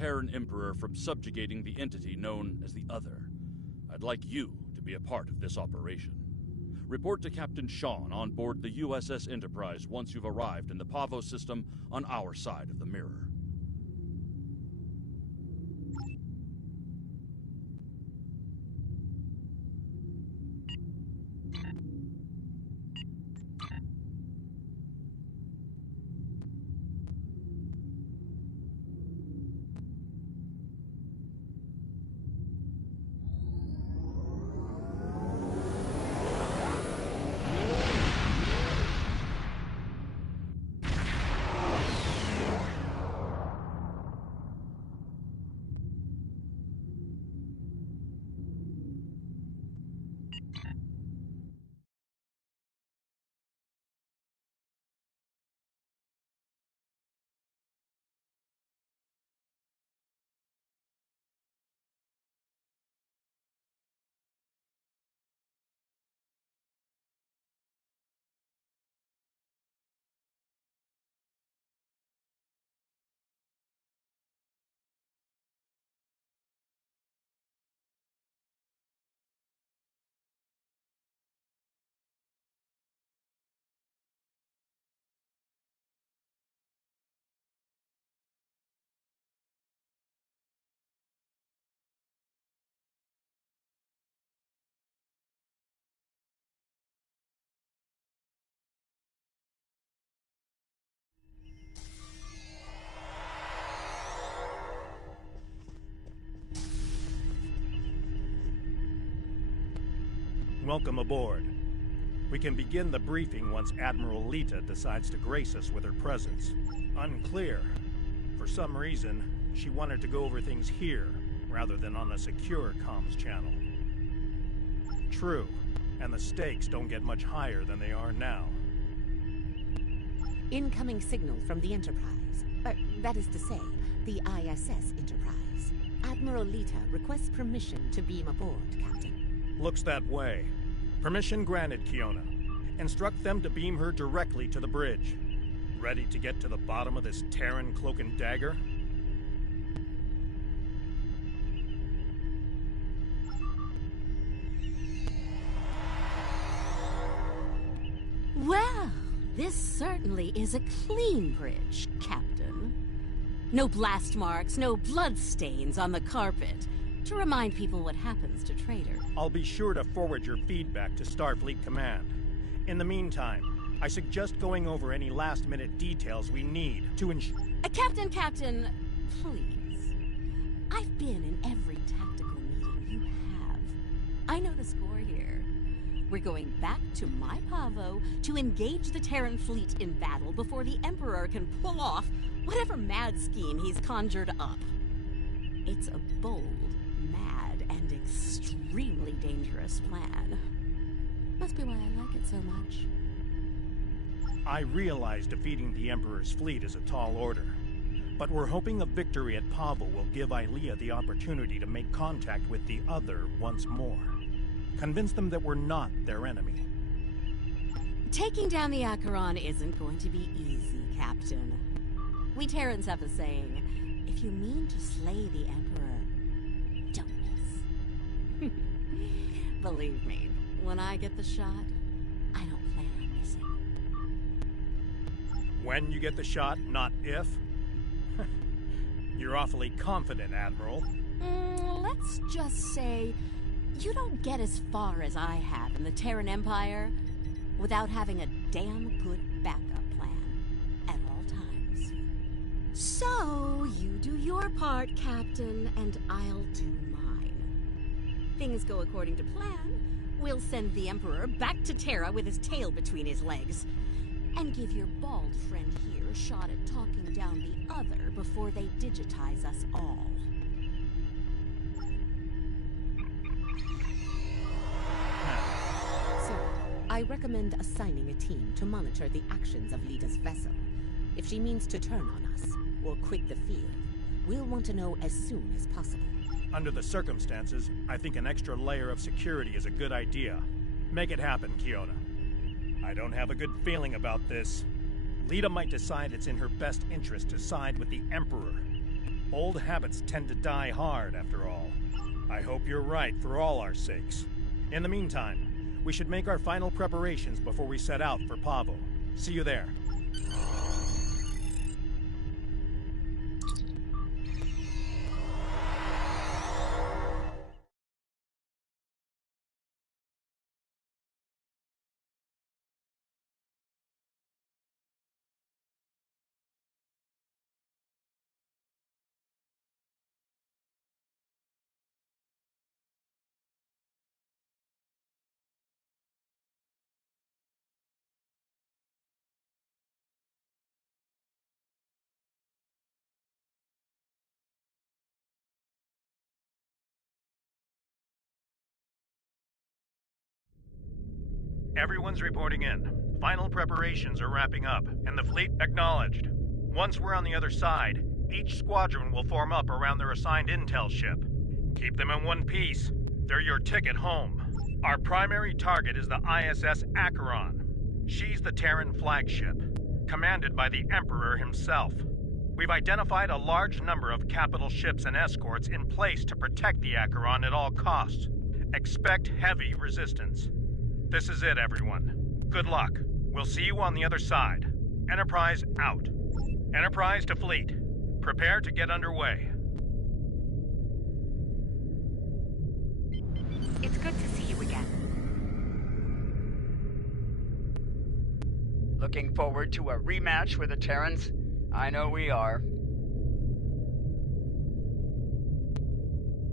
Terran Emperor from subjugating the entity known as the Other. I'd like you to be a part of this operation. Report to Captain Sean on board the USS Enterprise once you've arrived in the Pavo system on our side of the mirror. Welcome aboard. We can begin the briefing once Admiral Lita decides to grace us with her presence. Unclear. For some reason, she wanted to go over things here, rather than on a secure comms channel. True, and the stakes don't get much higher than they are now. Incoming signal from the Enterprise. That is to say, the ISS Enterprise. Admiral Lita requests permission to beam aboard, Captain. Looks that way. Permission granted, Kiona. Instruct them to beam her directly to the bridge. Ready to get to the bottom of this Terran cloak and dagger? Well, this certainly is a clean bridge, Captain. No blast marks, no bloodstains on the carpet, to remind people what happens to traitors. I'll be sure to forward your feedback to Starfleet Command. In the meantime, I suggest going over any last-minute details we need to ensure... Captain, please. I've been in every tactical meeting you have. I know the score here. We're going back to my Pavo to engage the Terran fleet in battle before the Emperor can pull off whatever mad scheme he's conjured up. It's a bold, mad, and extremely dangerous plan. Must be why I like it so much. I realize defeating the Emperor's fleet is a tall order, but we're hoping a victory at Pavo will give Ilea the opportunity to make contact with the Other once more. Convince them that we're not their enemy. Taking down the Acheron isn't going to be easy, Captain. We Terrans have a saying, if you mean to slay the Emperor, don't miss. Believe me, when I get the shot, I don't plan on missing. When you get the shot, not if? You're awfully confident, Admiral. Let's just say, you don't get as far as I have in the Terran Empire without having a damn good backup plan at all times. So, you do your part, Captain, and I'll do mine. Things go according to plan. We'll send the Emperor back to Terra with his tail between his legs, and give your bald friend here a shot at talking down the Other before they digitize us all. Sir, I recommend assigning a team to monitor the actions of Lita's vessel. If she means to turn on us, or quit the field, we'll want to know as soon as possible. Under the circumstances, I think an extra layer of security is a good idea. Make it happen, Kiona. I don't have a good feeling about this. Lita might decide it's in her best interest to side with the Emperor. Old habits tend to die hard, after all. I hope you're right for all our sakes. In the meantime, we should make our final preparations before we set out for Pavo. See you there. Everyone's reporting in. Final preparations are wrapping up, and the fleet acknowledged. Once we're on the other side, each squadron will form up around their assigned intel ship. Keep them in one piece. They're your ticket home. Our primary target is the ISS Acheron. She's the Terran flagship, commanded by the Emperor himself. We've identified a large number of capital ships and escorts in place to protect the Acheron at all costs. Expect heavy resistance. This is it, everyone. Good luck. We'll see you on the other side. Enterprise out. Enterprise to fleet. Prepare to get underway. It's good to see you again. Looking forward to a rematch with the Terrans? I know we are.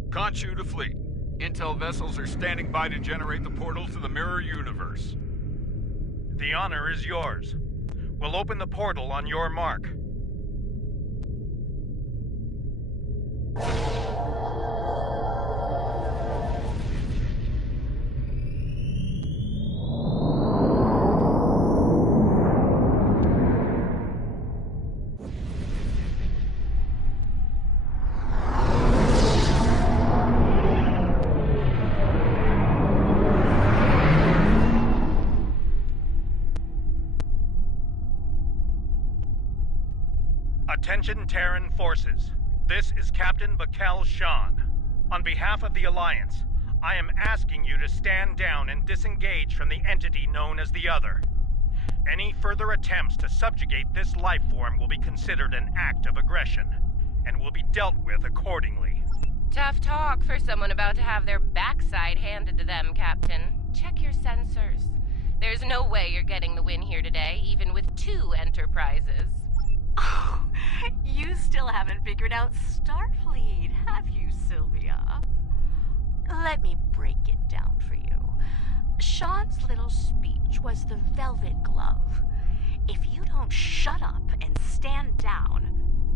Conchu to fleet. Intel vessels are standing by to generate the portal to the mirror universe. The honor is yours. We'll open the portal on your mark. Attention Terran forces. This is Captain Bakel Shan. On behalf of the Alliance, I am asking you to stand down and disengage from the entity known as the Other. Any further attempts to subjugate this life form will be considered an act of aggression, and will be dealt with accordingly. Tough talk for someone about to have their backside handed to them, Captain. Check your sensors. There's no way you're getting the win here today, even with 2 Enterprises. Oh, you still haven't figured out Starfleet, have you, Sylvia? Let me break it down for you. Sean's little speech was the velvet glove. If you don't shut up and stand down,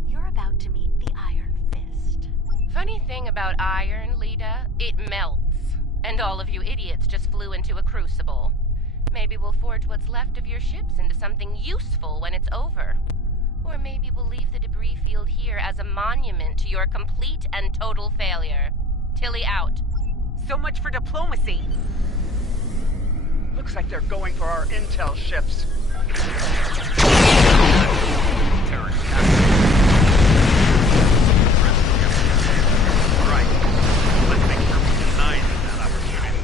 you're about to meet the Iron Fist. Funny thing about iron, Lita, it melts. And all of you idiots just flew into a crucible. Maybe we'll forge what's left of your ships into something useful when it's over. Or maybe we'll leave the debris field here as a monument to your complete and total failure. Tilly out. So much for diplomacy. Looks like they're going for our intel ships. Terran captain. All right. Let's make sure we deny them that opportunity.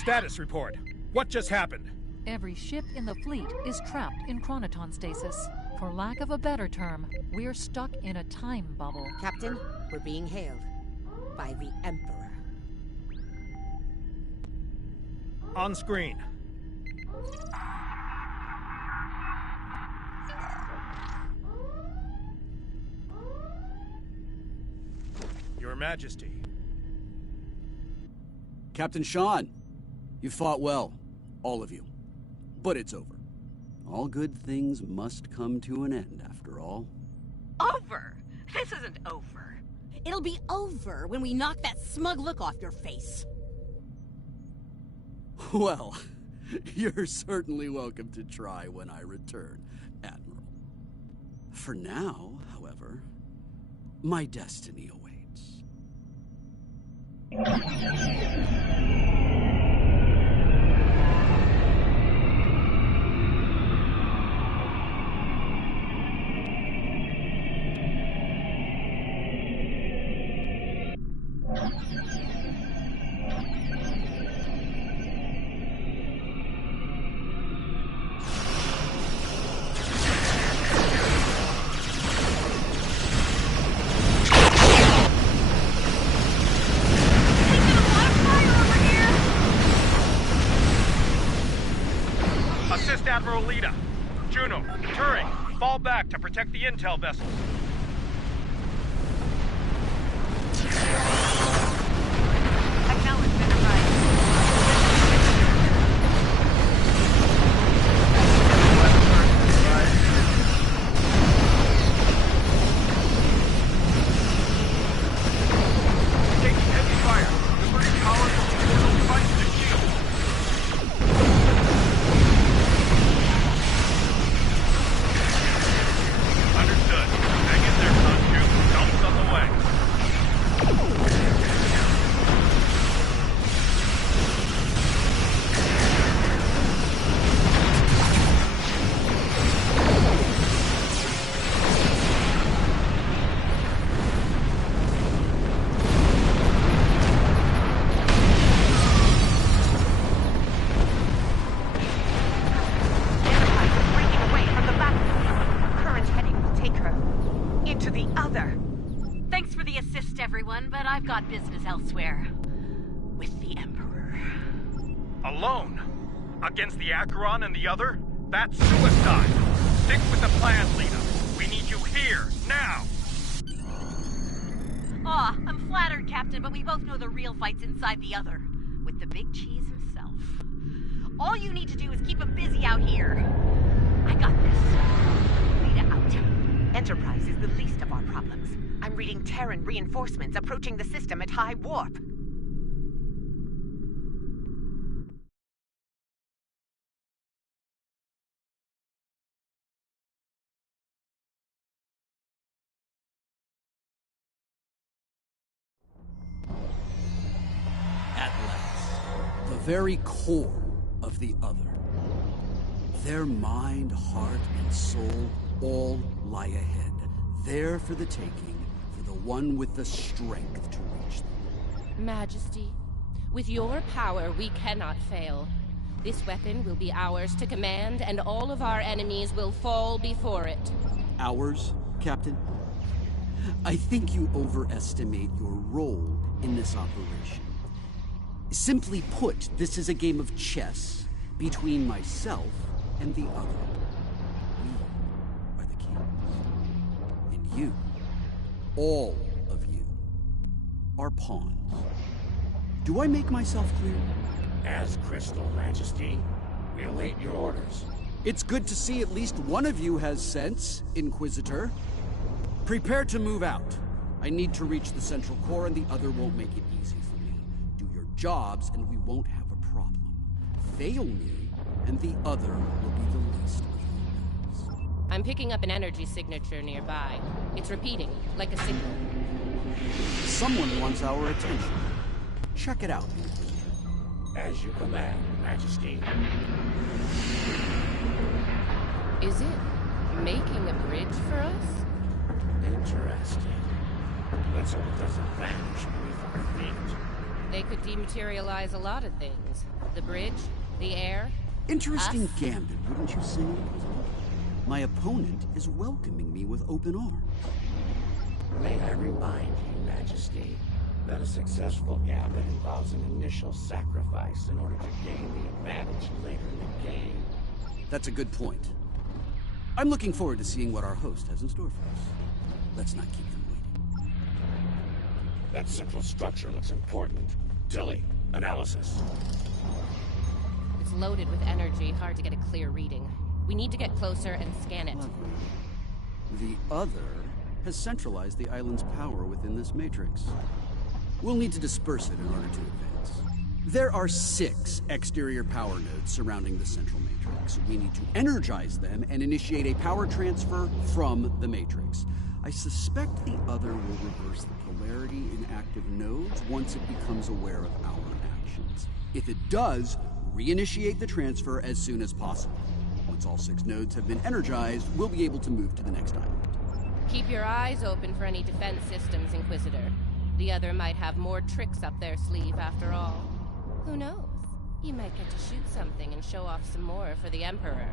Status report. What just happened? Every ship in the fleet is trapped in chronoton stasis. For lack of a better term, we're stuck in a time bubble. Captain, we're being hailed by the Emperor. On screen. Your Majesty. Captain Sean, you fought well. All of you. But it's over. All good things must come to an end, after all. Over? This isn't over. It'll be over when we knock that smug look off your face. Well, you're certainly welcome to try when I return, Admiral. For now, however, my destiny awaits. Admiral Lita. Juno, Turing, fall back to protect the intel vessels. Acknowledged, Enterprise. Taking heavy fire. Diverting power from the portal device to shield. Understood. Hang in there, Sanju. Dump's on the way. But I've got business elsewhere. With the Emperor. Alone? Against the Acheron and the other? That's suicide! Stick with the plan, Lita. We need you here, now! Aw, I'm flattered, Captain, but we both know the real fight's inside the other. With the big cheese himself. All you need to do is keep him busy out here. I got this. Lita out. Enterprise is the least of our problems. I'm reading Terran reinforcements approaching the system at high warp. At last, the very core of the other. Their mind, heart, and soul all lie ahead, there for the taking. The one with the strength to reach them. Majesty, with your power, we cannot fail. This weapon will be ours to command, and all of our enemies will fall before it. Ours, Captain? I think you overestimate your role in this operation. Simply put, this is a game of chess between myself and the other. We are the kings. And you, all of you, are pawns. Do I make myself clear? As Crystal, Majesty. We await your orders. It's good to see at least one of you has sense, Inquisitor. Prepare to move out. I need to reach the central core and the other won't make it easy for me. Do your jobs and we won't have a problem. Fail me and the other will be the least of your worries. I'm picking up an energy signature nearby. It's repeating, like a signal. Someone wants our attention. Check it out. As you command, Majesty. Is it making a bridge for us? Interesting. Let's hope it doesn't vanish beneath our feet. They could dematerialize a lot of things. The bridge, the air, Interesting us. gambit, wouldn't you say? My opponent is welcoming me with open arms. May I remind you, Majesty, that a successful gambit involves an initial sacrifice in order to gain the advantage later in the game. That's a good point. I'm looking forward to seeing what our host has in store for us. Let's not keep them waiting. That central structure looks important. Tilly, analysis. It's loaded with energy, hard to get a clear reading. We need to get closer and scan it. Lovely. The other has centralized the island's power within this matrix. We'll need to disperse it in order to advance. There are 6 exterior power nodes surrounding the central matrix. We need to energize them and initiate a power transfer from the matrix. I suspect the other will reverse the polarity in active nodes once it becomes aware of our actions. If it does, reinitiate the transfer as soon as possible. Once all 6 nodes have been energized, we'll be able to move to the next island. Keep your eyes open for any defense systems, Inquisitor. The other might have more tricks up their sleeve after all. Who knows? You might get to shoot something and show off some more for the Emperor.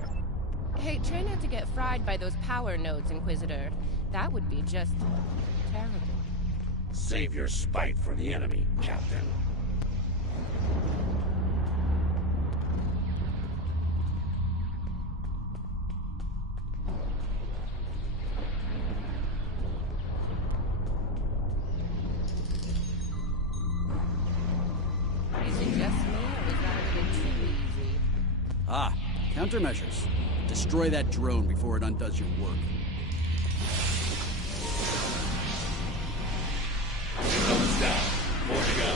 Hey, try not to get fried by those power nodes, Inquisitor. That would be just terrible. Save your spite for the enemy, Captain. Is it just me, or was that a little too easy? Ah, countermeasures. Destroy that drone before it undoes your work. Drone's down. More to go.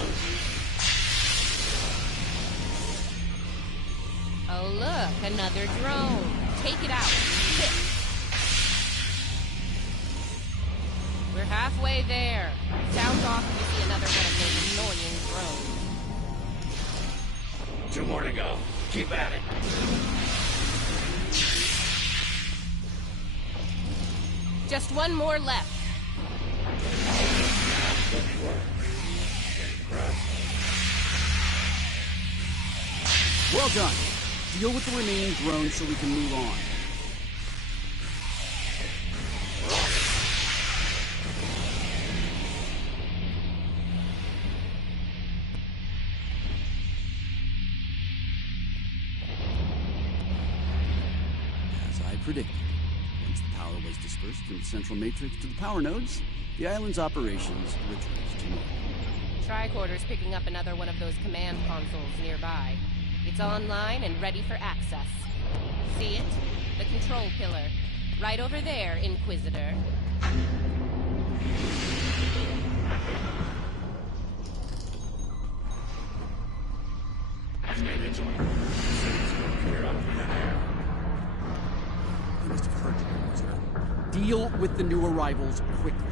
Oh look, another drone. Take it out. Hit. We're halfway there. Sounds off if you see another one of those annoying drones. 2 more to go. Keep at it. Just 1 more left. Good work. Well done. Deal with the remaining drones so we can move on. As I predicted, once the power was dispersed from the central matrix to the power nodes, the island's operations returned to normal. Tricorder's picking up another one of those command consoles nearby. It's online and ready for access. See it? The control pillar. Right over there, Inquisitor. Stay vigilant. City's going to clear out of thin air. They must have heard you, Inquisitor. Deal with the new arrivals quickly.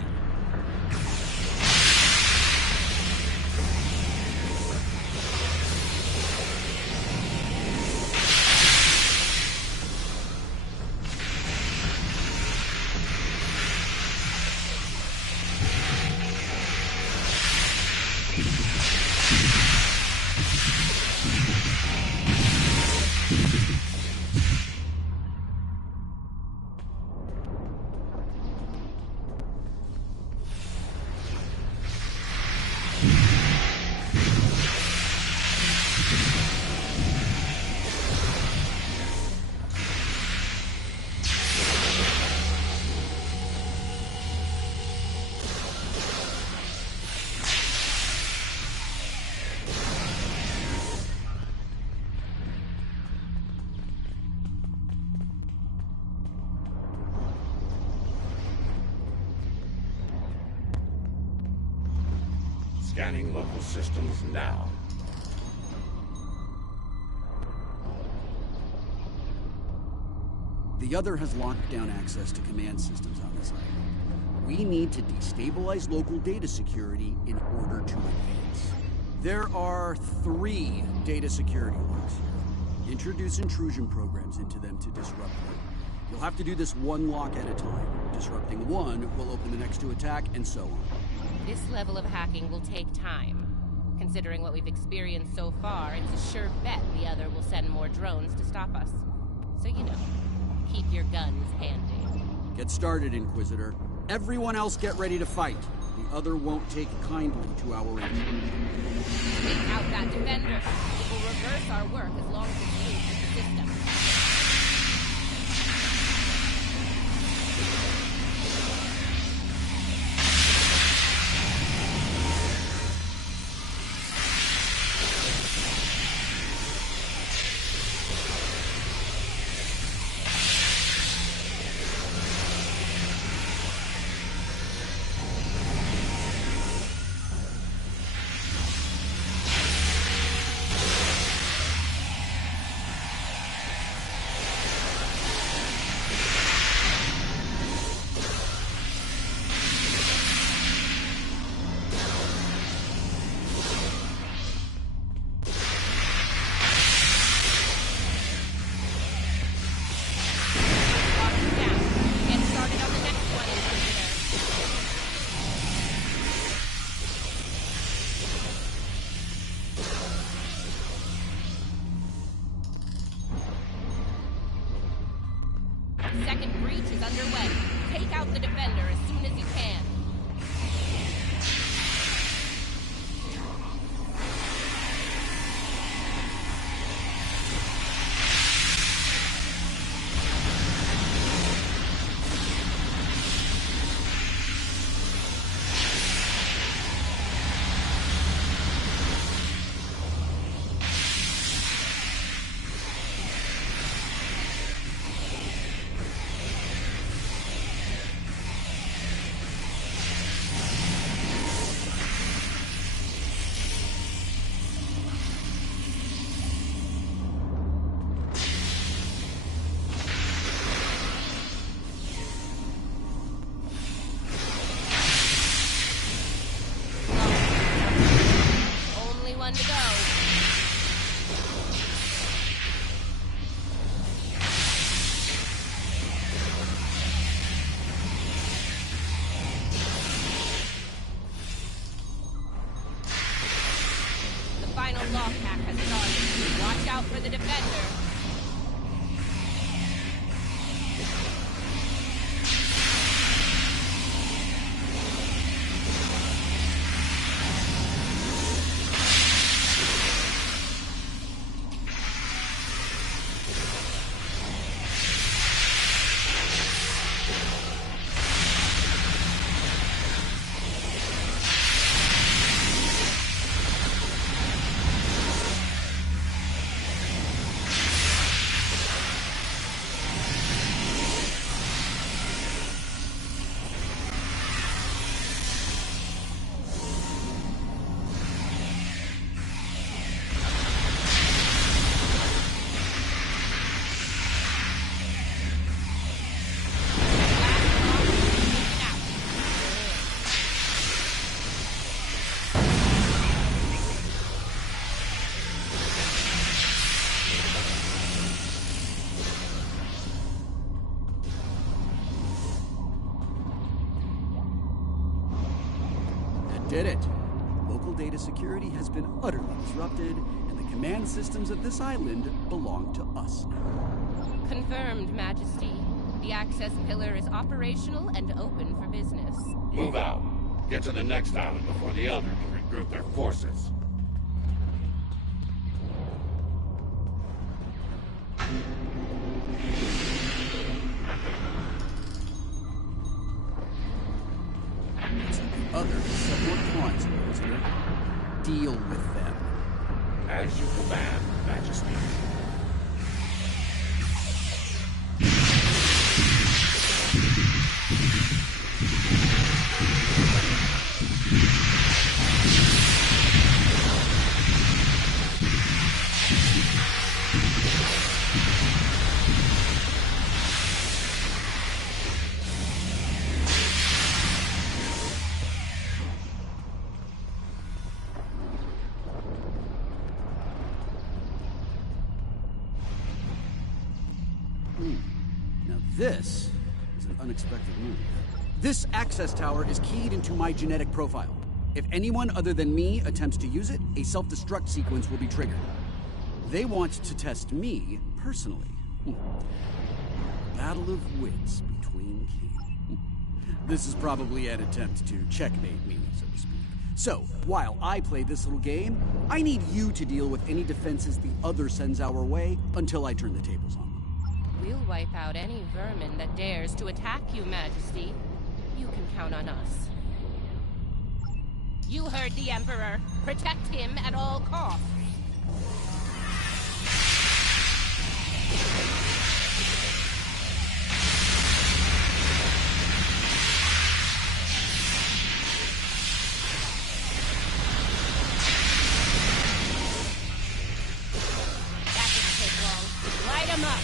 Scanning local systems now. The other has locked down access to command systems on this island. We need to destabilize local data security in order to advance. There are 3 data security locks here. Introduce intrusion programs into them to disrupt them. You'll have to do this 1 lock at a time. Disrupting one will open the next to attack, and so on. This level of hacking will take time. Considering what we've experienced so far, it's a sure bet the other will send more drones to stop us. So you know, keep your guns handy. Get started, Inquisitor. Everyone else get ready to fight. The other won't take kindly to our intrusion. Take out that defender. It will reverse our work as long as it's loose with the system. Second breach is underway. Take out the defender as soon as you can. One to go. The final lock hack has started. Watch out for the defender. Did it. Local data security has been utterly disrupted, and the command systems of this island belong to us now. Confirmed, Majesty. The access pillar is operational and open for business. Move out. Get to the next island before the other can regroup their forces. Other several pawns, prisoner. Deal with them. As you command, Majesty. Now this is an unexpected move. This access tower is keyed into my genetic profile. If anyone other than me attempts to use it, a self-destruct sequence will be triggered. They want to test me personally. Battle of wits between kin. This is probably an attempt to checkmate me, so to speak. So, while I play this little game, I need you to deal with any defenses the other sends our way until I turn the tables on them. We'll wipe out any vermin that dares to attack you, Majesty. You can count on us. You heard the Emperor. Protect him at all costs. That didn't take long. Light him up.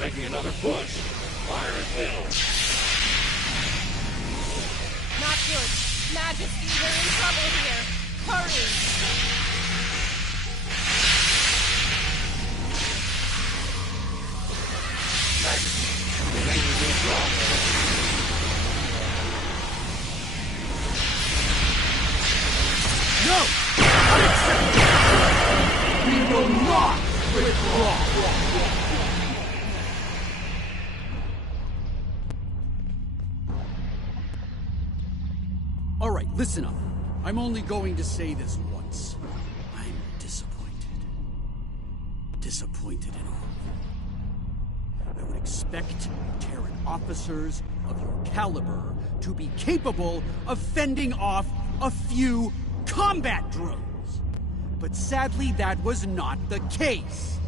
Making another push. Fire at will. Not good. Majesty, we're in trouble here. Hurry! Majesty, the Nexus is wrong. No! Unacceptable! We will not withdraw! All right, listen up. I'm only going to say this once. I'm disappointed. Disappointed in all of you. I would expect Terran officers of your caliber to be capable of fending off a few combat drones. But sadly, that was not the case.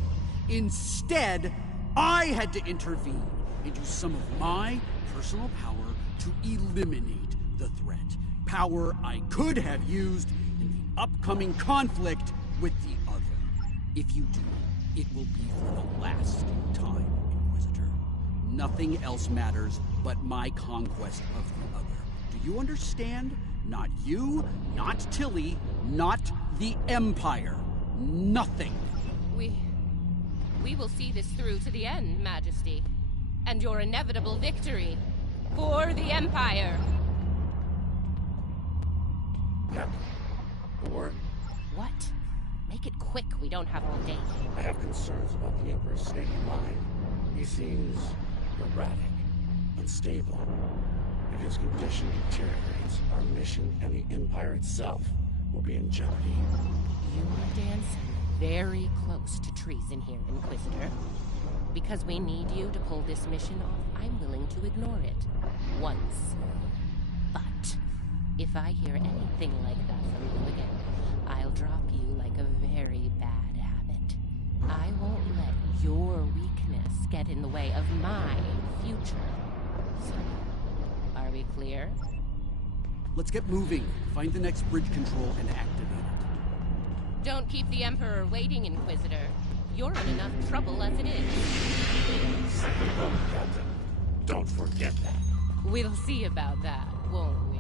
Instead, I had to intervene and use some of my personal power to eliminate the threat. Power I could have used in the upcoming conflict with the other. If you do, it will be for the last time, Inquisitor. Nothing else matters but my conquest of the other. Do you understand? Not you, not Tilly, not the Empire. Nothing. We will see this through to the end, Majesty. And your inevitable victory for the Empire. Captain, a word. What? Make it quick, we don't have all day. I have concerns about the Emperor's state of mind. He seems erratic, unstable. If his condition deteriorates, our mission and the Empire itself will be in jeopardy. You are dancing very close to treason here, Inquisitor. Because we need you to pull this mission off, I'm willing to ignore it. Once. But if I hear anything like that from you again, I'll drop you like a very bad habit. I won't let your weakness get in the way of my future. So, are we clear? Let's get moving. Find the next bridge control and activate it. Don't keep the Emperor waiting, Inquisitor. You're in enough trouble as it is. Second vote, Captain. Don't forget that. We'll see about that, won't we?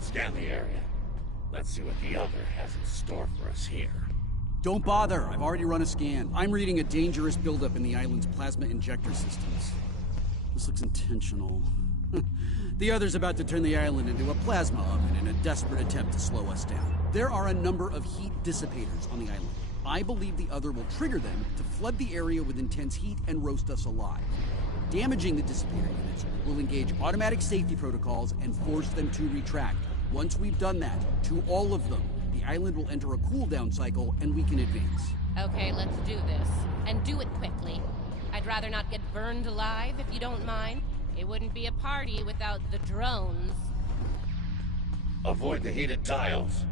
Scan the area. Let's see what the other has in store for us here. Don't bother. I've already run a scan. I'm reading a dangerous buildup in the island's plasma injector systems. This looks intentional. The other's about to turn the island into a plasma oven in a desperate attempt to slow us down. There are a number of heat dissipators on the island. I believe the other will trigger them to flood the area with intense heat and roast us alive. Damaging the dissipator units will engage automatic safety protocols and force them to retract. Once we've done that, to all of them, the island will enter a cooldown cycle and we can advance. Okay, let's do this. And do it quickly. I'd rather not get burned alive, if you don't mind. It wouldn't be a party without the drones. Avoid the heated tiles.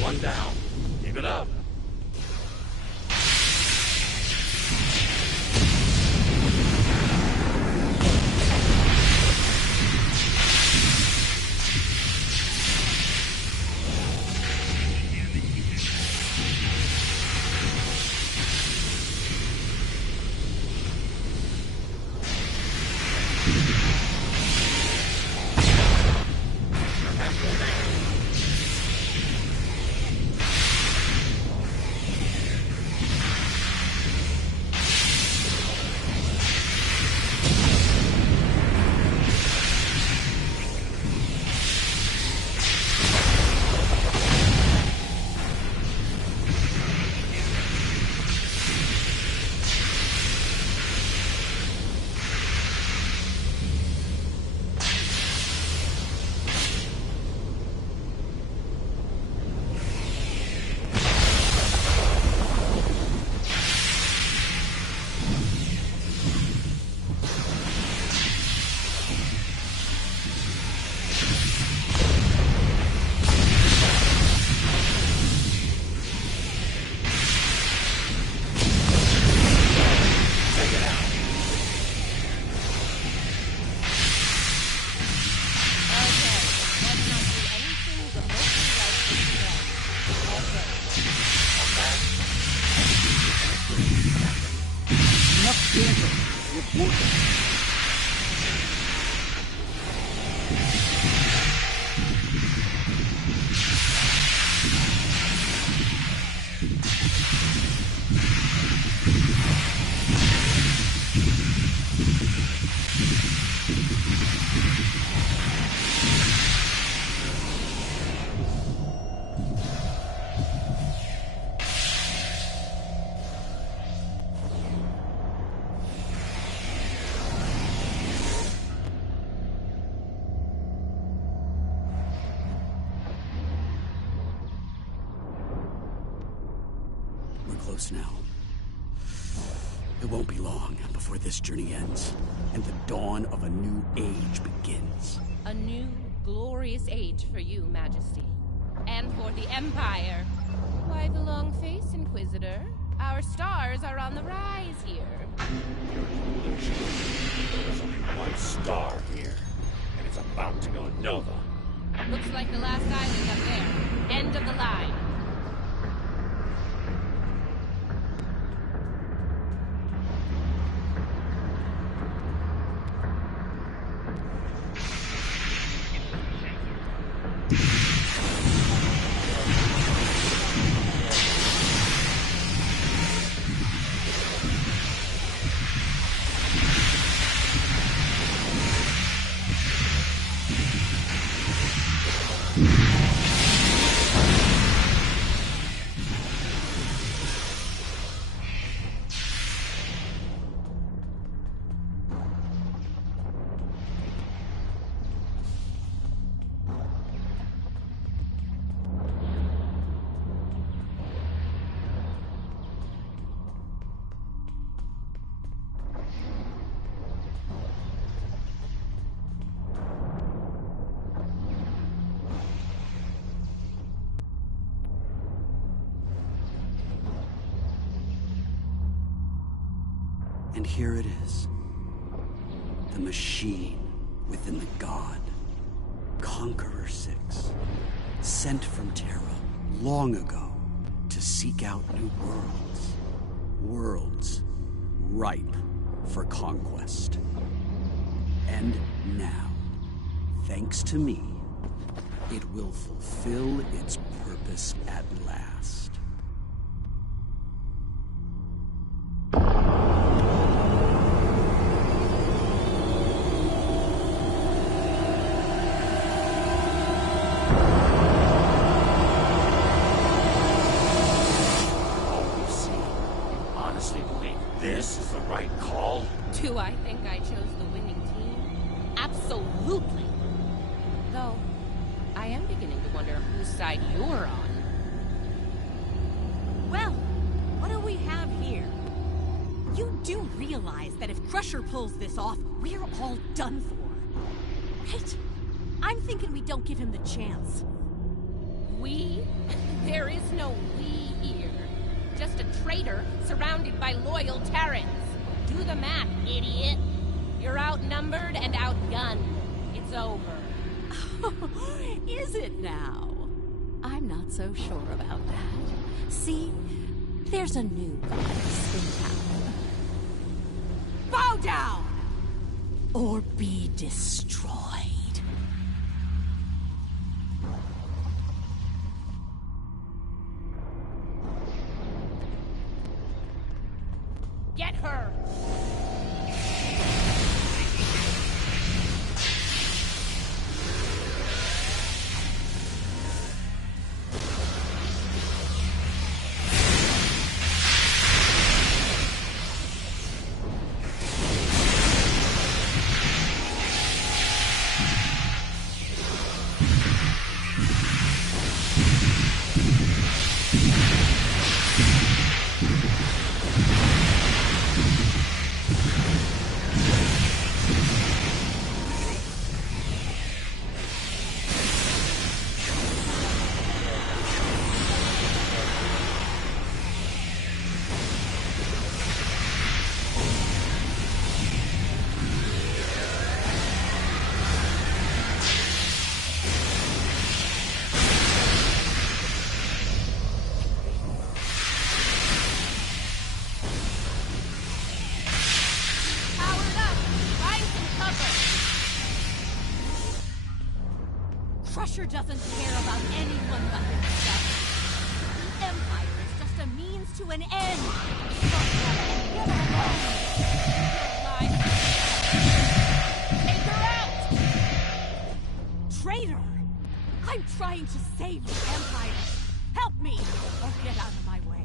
One down. Keep it up. Close now. It won't be long before this journey ends, and the dawn of a new age begins. A new, glorious age for you, Majesty. And for the Empire. Why the long face, Inquisitor? Our stars are on the rise here. There's only one star here, and it's about to go nova. Looks like the last island up there. End of the line. And here it is. The machine. within the god. Conqueror 6, sent from Terra long ago to seek out new worlds. Worlds ripe for conquest. And now, thanks to me, it will fulfill its purpose at last. This is the right call? Do I think I chose the winning team? Absolutely. Though, I am beginning to wonder whose side you're on. Well, what do we have here? You do realize that if Crusher pulls this off, we're all done for, right? I'm thinking we don't give him the chance. We? There is no we here. Just a traitor surrounded by loyal Terrans. Do the math, idiot. You're outnumbered and outgunned. It's over. Is it now? I'm not so sure about that. See, there's a new goddess in town. Bow down! Or be destroyed. Get her! Crusher doesn't care about anyone but himself. The Empire is just a means to an end. Get along. Take her out! Traitor! I'm trying to save the Empire. Help me, or get out of my way.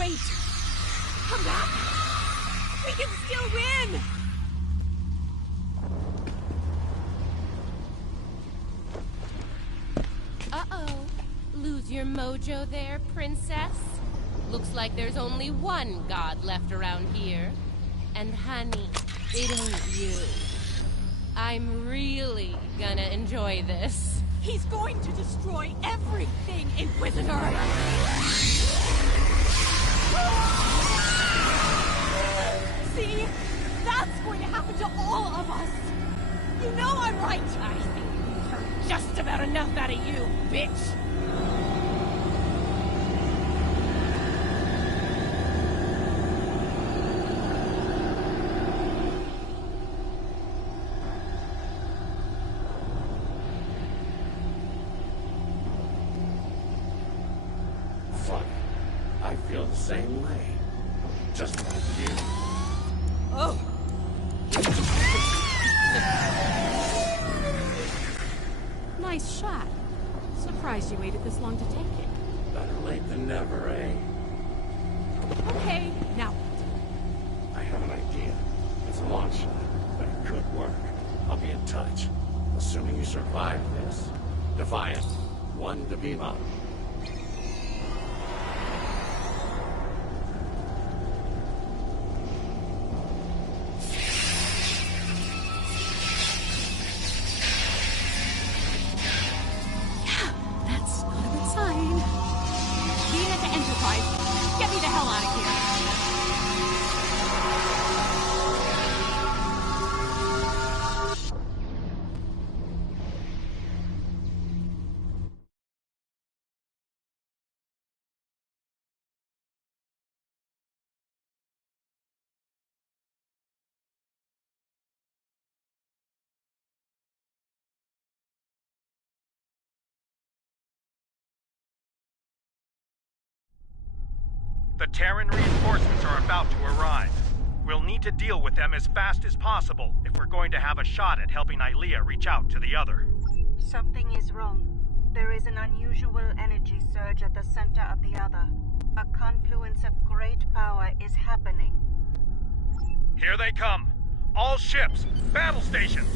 Wait! Come back! We can still win! Uh-oh. Lose your mojo there, princess? Looks like there's only one god left around here. And honey, it ain't you. I'm really gonna enjoy this. He's going to destroy everything, Inquisitor! See? That's going to happen to all of us! You know I'm right! I think we've heard just about enough out of you, bitch! Fuck. I feel the same way. Just like you. Oh! Nice shot. Surprised you waited this long to take it. Better late than never, eh? Okay, now I have an idea. It's a long shot, but it could work. I'll be in touch. Assuming you survive this. Defiant. 1 to beam up. that's not a good sign. Being at the Enterprise. Get me the hell out of here. The Terran reinforcements are about to arrive. We'll need to deal with them as fast as possible if we're going to have a shot at helping Ilea reach out to the other. Something is wrong. There is an unusual energy surge at the center of the other. A confluence of great power is happening. Here they come. All ships, battle stations.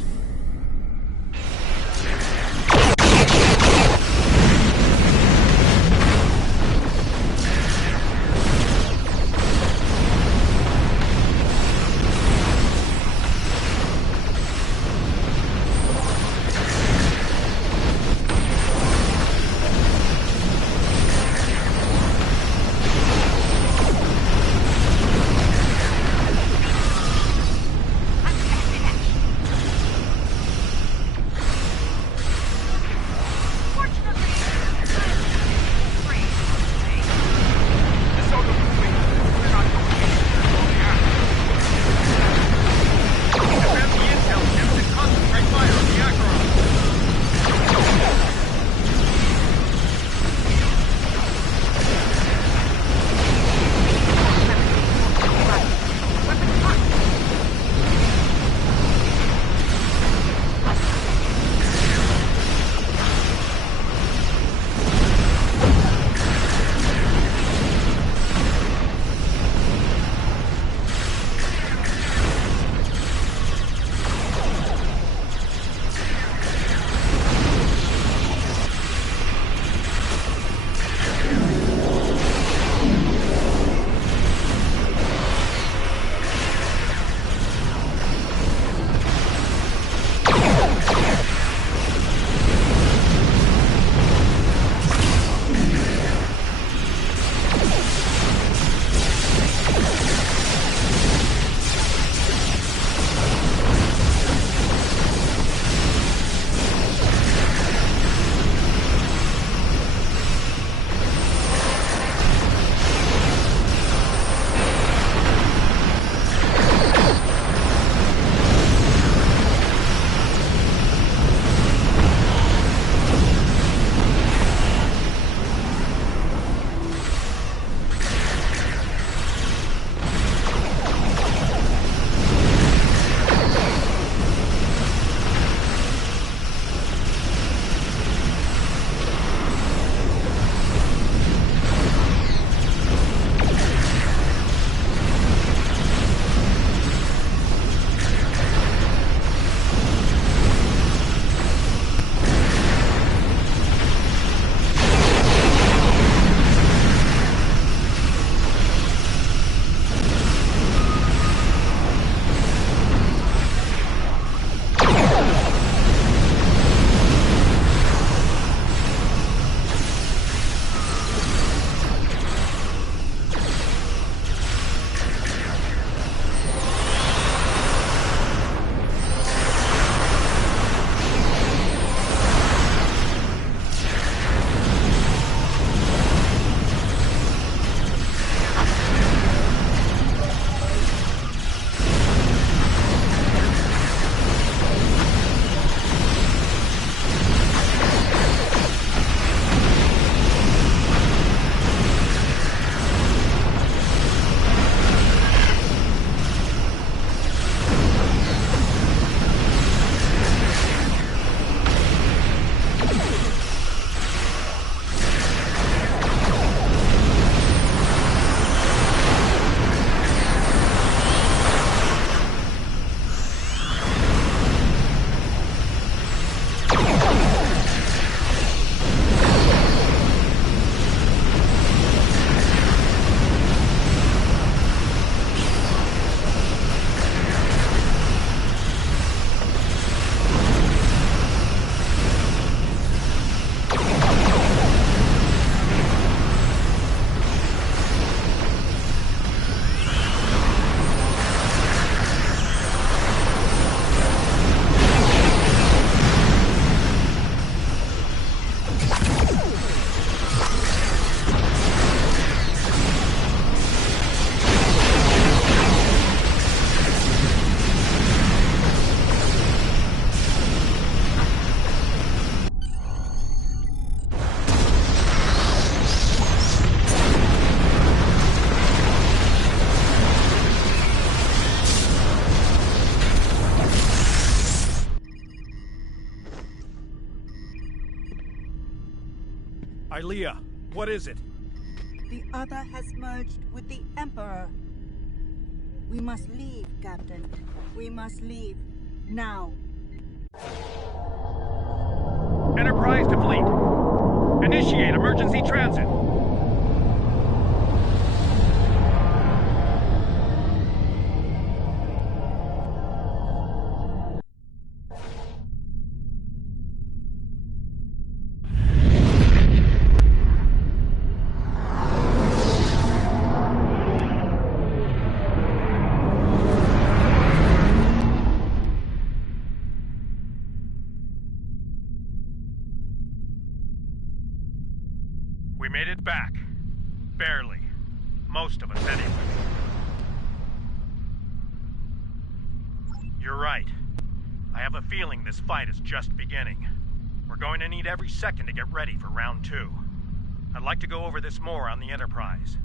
Leah, what is it? The other has merged with the Emperor. We must leave, Captain. We must leave. Now. Enterprise to fleet. Initiate emergency transit. We made it back. Barely. Most of us, anyway. You're right. I have a feeling this fight is just beginning. We're going to need every second to get ready for round 2. I'd like to go over this more on the Enterprise.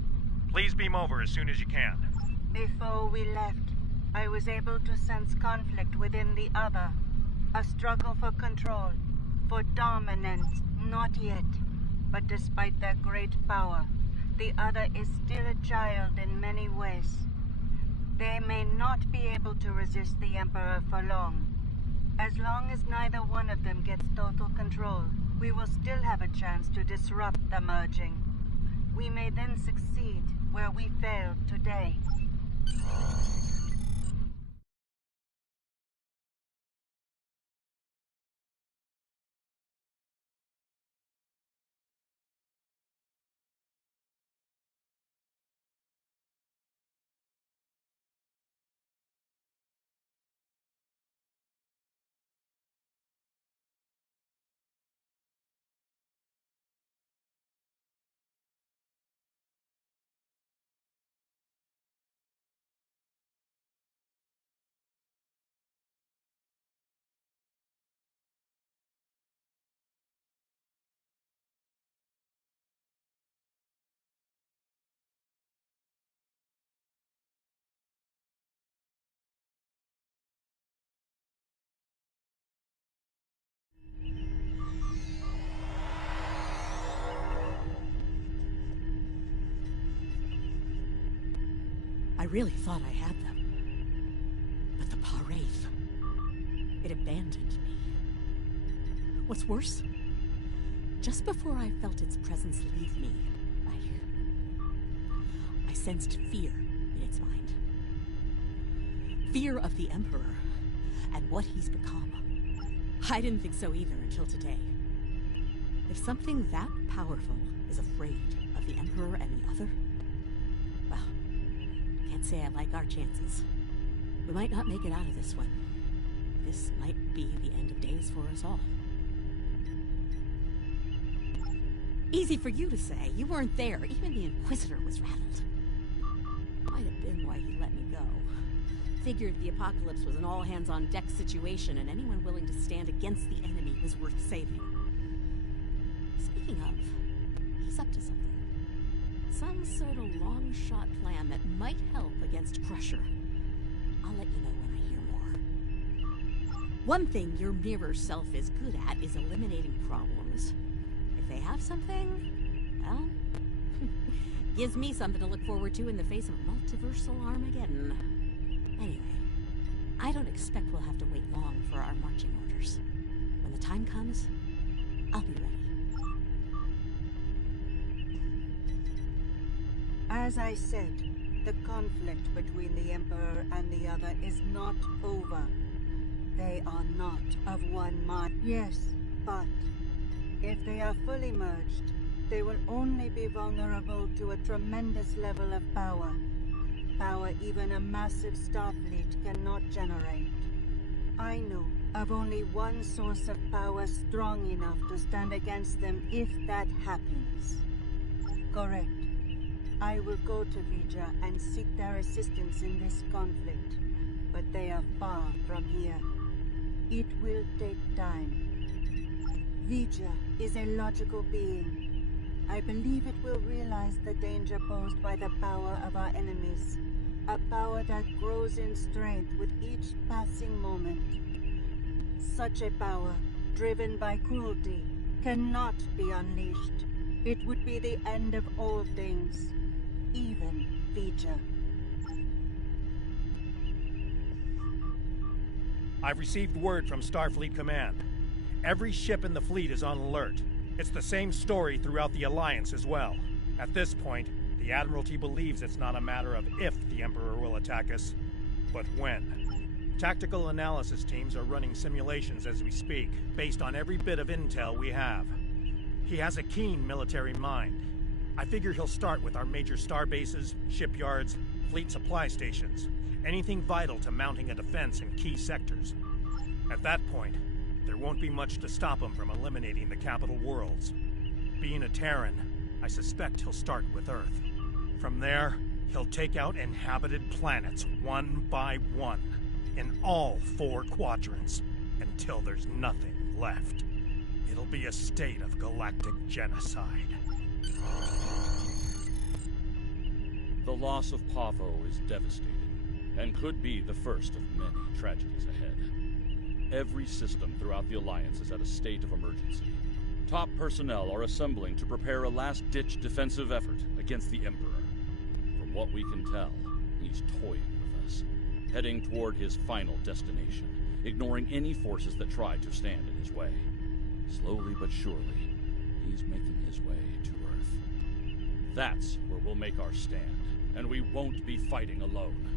Please beam over as soon as you can. Before we left, I was able to sense conflict within the other. A struggle for control, for dominance, not yet. But despite their great power, the other is still a child in many ways. They may not be able to resist the Emperor for long. As long as neither one of them gets total control, we will still have a chance to disrupt the merging. We may then succeed where we failed today. I really thought I had them. But the Paraith, it abandoned me. What's worse, just before I felt its presence leave me, I sensed fear in its mind. Fear of the Emperor and what he's become. I didn't think so either until today. If something that powerful is afraid of the Emperor and the other, well, can't say I like our chances. We might not make it out of this one. This might be the end of days for us all. Easy for you to say. You weren't there. Even the Inquisitor was rattled. Might have been why he let me go. Figured the apocalypse was an all-hands-on-deck situation, and anyone willing to stand against the enemy was worth saving. Speaking of, he's up to something. Some sort of long-shot plan that might help against Crusher. I'll let you know when I hear more. One thing your mirror self is good at is eliminating problems. If they have something, well, gives me something to look forward to in the face of multiversal Armageddon. Anyway, I don't expect we'll have to wait long for our marching orders. When the time comes, I'll be ready. As I said, the conflict between the Emperor and the other is not over. They are not of one mind. Yes, but if they are fully merged, they will only be vulnerable to a tremendous level of power. Power even a massive starfleet cannot generate. I know of only one source of power strong enough to stand against them if that happens. Correct. I will go to Vija and seek their assistance in this conflict, but they are far from here. It will take time. Vija is a logical being. I believe it will realize the danger posed by the power of our enemies, a power that grows in strength with each passing moment. Such a power, driven by cruelty, cannot be unleashed. It would be the end of all things, even Vija. I've received word from Starfleet Command. Every ship in the fleet is on alert. It's the same story throughout the Alliance as well. At this point, the Admiralty believes it's not a matter of if the Emperor will attack us, but when. Tactical analysis teams are running simulations as we speak, based on every bit of intel we have. He has a keen military mind. I figure he'll start with our major star bases, shipyards, fleet supply stations, anything vital to mounting a defense in key sectors. At that point, there won't be much to stop him from eliminating the capital worlds. Being a Terran, I suspect he'll start with Earth. From there, he'll take out inhabited planets one by one, in all 4 quadrants, until there's nothing left. It'll be a state of galactic genocide. The loss of Pavo is devastating, and could be the first of many tragedies ahead. Every system throughout the Alliance is at a state of emergency. Top personnel are assembling to prepare a last-ditch defensive effort against the Emperor. From what we can tell, he's toying with us, heading toward his final destination, ignoring any forces that try to stand in his way. Slowly but surely, he's making his way to Earth. That's where we'll make our stand, and we won't be fighting alone.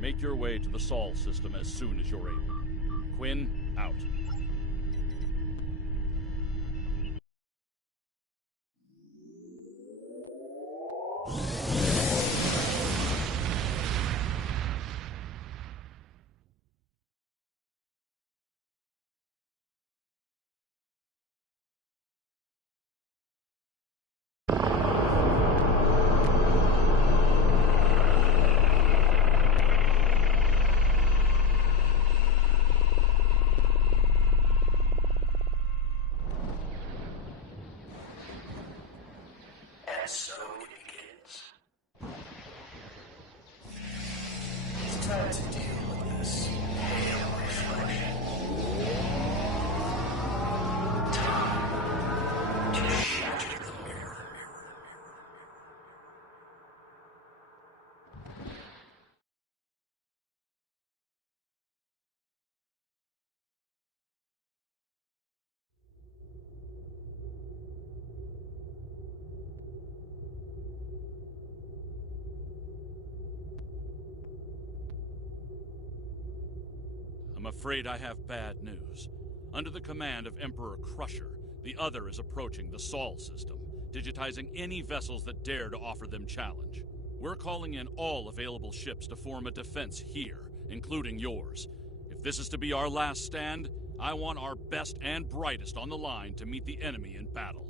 Make your way to the Sol system as soon as you're able. Quinn, out. And so it begins. It's time to deal with this pale reflection. Time to shatter the mirror. I'm afraid I have bad news. Under the command of Emperor Crusher, the Other is approaching the Sol system, digitizing any vessels that dare to offer them challenge. We're calling in all available ships to form a defense here, including yours. If this is to be our last stand, I want our best and brightest on the line to meet the enemy in battle.